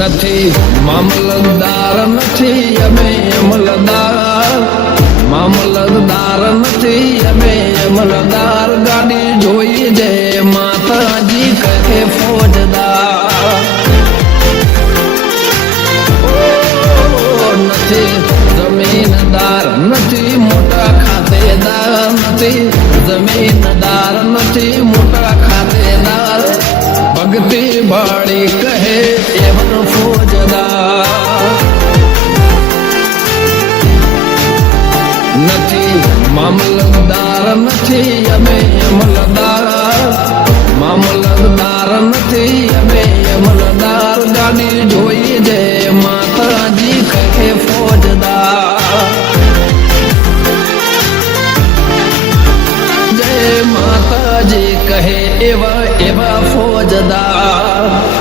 નથી મામલતદાર નથી અમે અમલદાર મામલતદાર નથી અમે અમલદાર ગાડી જોઈ જે માતાજી કહે ફોજદાર નથી જમીનદાર નથી મોટા ખાતેદાર નથી જમીનદાર નથી મોટા ખાતેદાર ભક્તિ બાળી કહે એવન ફોજદાર નથી મામલતદાર નથી અમે અમલદાર મામલતદાર નથી અમે અમલદાર ગાડી જોઈ જે માતાજી કહે ફોજદાર જય માતાજી કહે એવા એવા ફોજદાર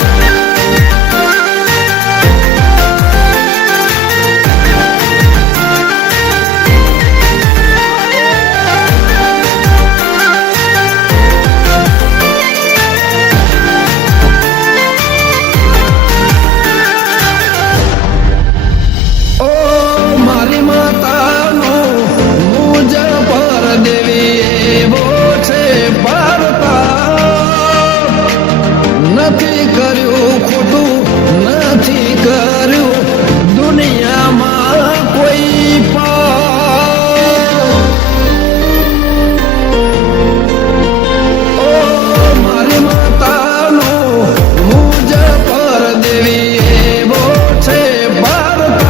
નથી કર્યું ખોટું નથી કર્યું દુનિયામાં કોઈ મારી માતાનો મુજ પર દેવી એવો છે ભારત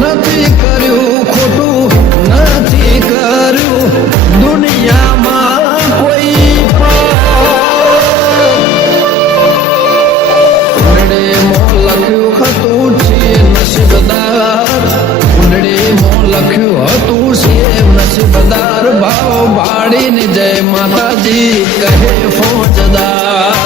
નથી કર્યું ખોટું નથી કર્યું દુનિયામાં કોઈ હતું છે નસીબદાર કુંડળીમાં લખ્યું હતું છે નસીબદાર ભાવ ભાડીને જય માતાજી કહે ફોજદાર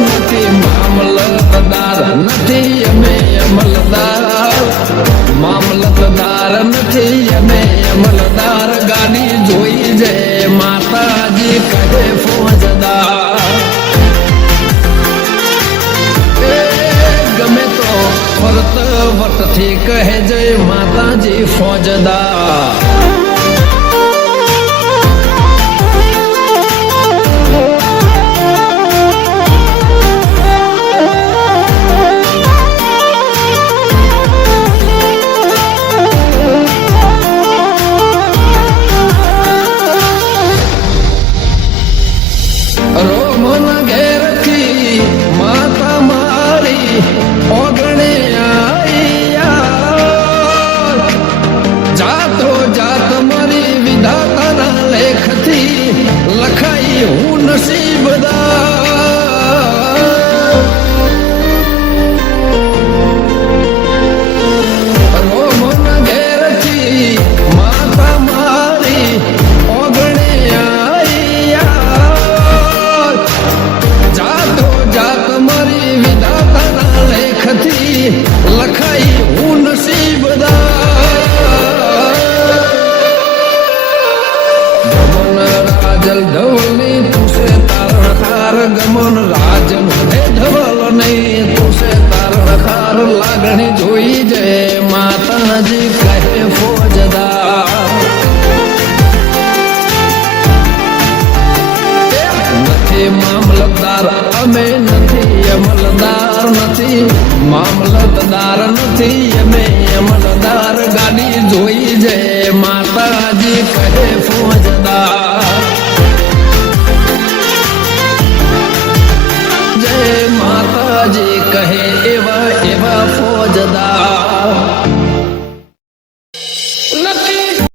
નથી મામલતદાર નથી અમે અમલદાર મામલતદાર નથી અમે અમલદાર ગાડી જોઈ જય માતાજી કહે ફોજદાર ફરત વટથી કહે જય માતાજી ફોજદાર રોમન ઘેરથી માતા મારી ઓગણે જાતો જાત મારી વિધાતાના લેખથી લખાઈ હું નસીબદાર રોમન ઘેરથી માતા મારી ઓગણે જાતો જાત મારી વિધાતાના લેખથી લખાઈ હું નસીબદાર ગમન રાજલ ધવલની તુસે તારણખાર ગમન રાજન હે ધવલ નહીં તુસે તારણખાર લાગણી જોઈ જય માતાજી કહે ફોજદાર નથી મામલતદાર અમે નથી અમલદાર નથી મામલતદાર નથી અમે અમલદાર ગાડી જોઈ જય માતાજી કહે ફોજદાર જય માતાજી કહે